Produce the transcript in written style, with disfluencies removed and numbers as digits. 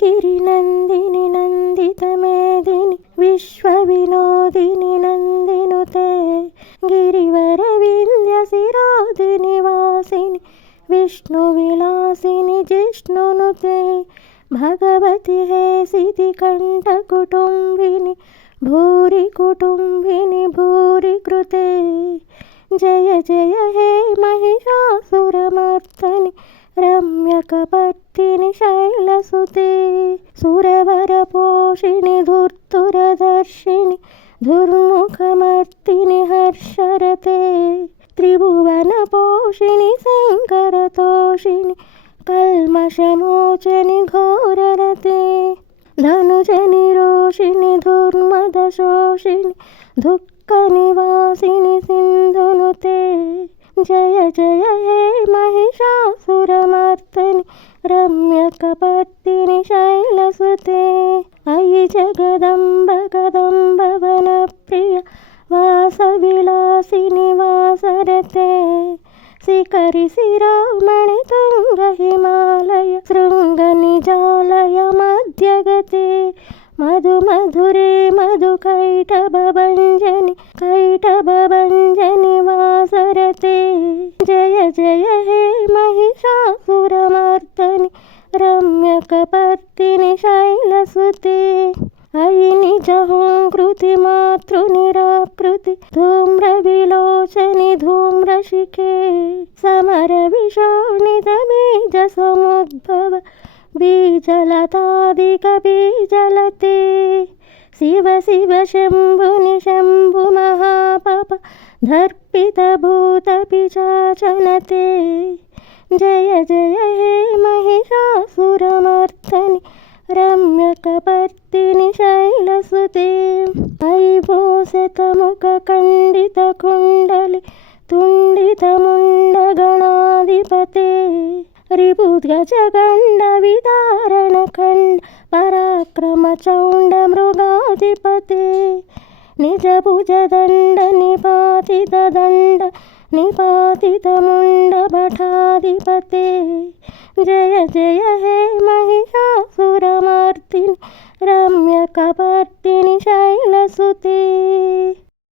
गिरिगिरिनन्दिनि नन्दितमेदिनि विश्वविनोदिनि नन्दिनुते गिरिवरविन्द्यशिरोदिनि वासिनि विष्णुविलासिनि जिष्णुनुते भगवति हेसिति कण्ठकुटुम्बिनि भूरि कुटुम्बिनि भूरि कृते जय जय हे महिषासुरमर्दनि रम्यकपर्दिनि शैलसुते सुरवरपोषिणि धुर्तुरदर्शिनि धुर्मुखमर्दिनि हर्षरते त्रिभुवनपोषिणि शङ्करतोषिणि कल्मषमोचनि घोररते धनुजनि रोषिणि दुर्मदशोषिणि दुःखनिवासिनि सिन्धुनुते जय जय हे महिषासुरमर्दनि रम्यकपर्दिनि शैलसुते अयि जगदम्ब कदम्बवनप्रिय वासविलासिनि वासरते शिखरि शिरोमणि तुङ्गहिमालय शृङ्गनिजालय मध्यगते मधुमधुरे मधुकैटभभञ्जनि वासरते जय जय हे महिषासुरमर्दनि रम्यकपर्दिनि शैलसुते अयि निजहुङ्कृति मातृनिराकृति धूम्रविलोचनि धूम्रशिखे समरविशोणितबीजसमुद्भव बीजलतादिकबीजलते शिव शिव शम्भुनि शम्भुमहापप दर्पितभूतपिशाचनते जय जय हे महिषासुरमर्दनि रम्यकपर्दिनि शैलसुते अयि भूषितमुखखण्डितकुण्डलि तुण्डितमुण्डगणाधिपते रिपुध्वजगण्डविदारणखण्ड पराक्रमचौण्डमृगाधिपते निजभुजदण्ड निपातितदण्ड निपातितमुण्डभटाधिपते जय जय हे महिषासुरमर्दिनि रम्यकपर्दिनि शैलसुते।